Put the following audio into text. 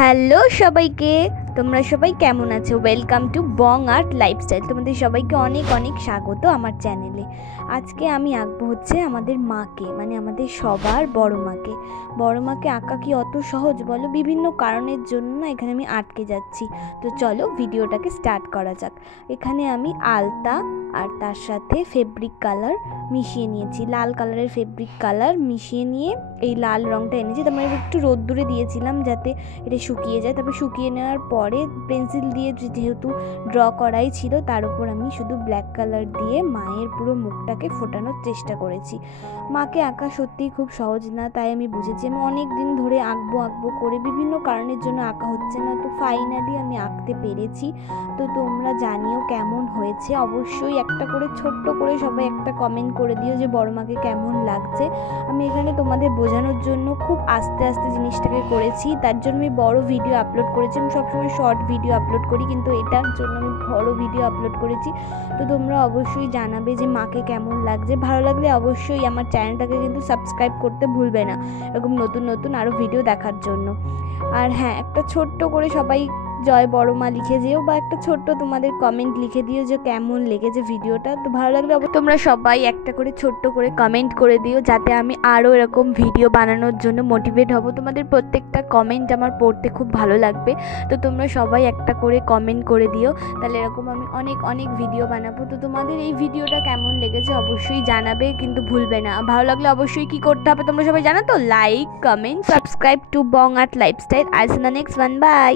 Hello সবাইকে, তোমরা সবাই কেমন আছো? Welcome to Bong art lifestyle. তোমাদের সবাইকে অনেক অনেক স্বাগত আমার চ্যানেলে। আজকে আমি আঁকবো হচ্ছে আমাদের মাকে, মানে আমাদের সবার বড় মাকে আঁকা কি অত সহজ বলো? বিভিন্ন কারণের জন্য না এখানে আমি আটকে যাচ্ছি। তো চলো ভিডিওটাকে স্টার্ট করা যাক। এখানে আমি আলতা আর তার সাথে ফেব্রিক কালার মিশিয়ে নিয়েছি, লাল কালারের ফেব্রিক কালার মিশিয়ে নিয়ে এই লাল রঙটা এনেছি। তারপরে একটু রোদ্দুরে দিয়েছিলাম যাতে এটা শুকিয়ে যায়। তারপর শুকিয়ে নেওয়ার পরে পেন্সিল দিয়ে যেহেতু ড্র করাই ছিল, তার উপর আমি শুধু ব্ল্যাক কালার দিয়ে মায়ের পুরো মুখটাকে ফোটানোর চেষ্টা করেছি। মাকে আঁকা সত্যিই খুব সহজ না, তাই আমি বুঝেছি। আমি অনেক দিন ধরে আঁকবো করে বিভিন্ন কারণের জন্য আঁকা হচ্ছে না, তো ফাইনালি আমি আঁকতে পেরেছি। তো তোমরা জানিও কেমন হয়েছে। অবশ্যই একটা করে ছোট্ট করে সবাই একটা কমেন্ট করে দিও যে বড় মাকে কেমন লাগছে। আমি এখানে তোমাদের বোঝানোর জন্য খুব আস্তে আস্তে জিনিসটাকে করেছি, তার জন্য আমি বড় ভিডিও আপলোড করেছি। আমি সবসময় শর্ট ভিডিও আপলোড করি, কিন্তু এটার জন্য আমি বড় ভিডিও আপলোড করেছি। তো তোমরা অবশ্যই জানাবে যে মাকে কেমন লাগছে। ভালো লাগলে অবশ্যই আমার চ্যানেলটাকে কিন্তু সাবস্ক্রাইব করতে ভুলবে না, এরকম নতুন নতুন আরও ভিডিও দেখার জন্য। আর হ্যাঁ, একটা ছোট্ট করে সবাই জয় বড় মা লিখে যেও, বা একটা ছোট্ট তোমাদের কমেন্ট লিখে দিও যে কেমন লেগেছে ভিডিওটা। তো ভালো লাগলে তোমরা সবাই একটা করে ছোট্ট করে কমেন্ট করে দিও, যাতে আমি আরও এরকম ভিডিও বানানোর জন্য মোটিভেট হব। তোমাদের প্রত্যেকটা কমেন্ট আমার পড়তে খুব ভালো লাগবে। তো তোমরা সবাই একটা করে কমেন্ট করে দিও, তাহলে এরকম আমি অনেক অনেক ভিডিও বানাবো। তো তোমাদের এই ভিডিওটা কেমন লেগেছে অবশ্যই জানাবে, কিন্তু ভুলবে না। ভালো লাগলে অবশ্যই কি করতে হবে তোমরা সবাই জানো তো, like, comment, subscribe to Bong art lifestyle. I see the next one, by.